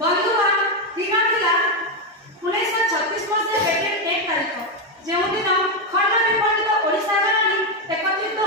बंधुगण दिन थिला 1936 मसीहा पेटेंट 1 तारीख जो दिन खंड विखंडित ओडिशा गाड़ी एकत्रित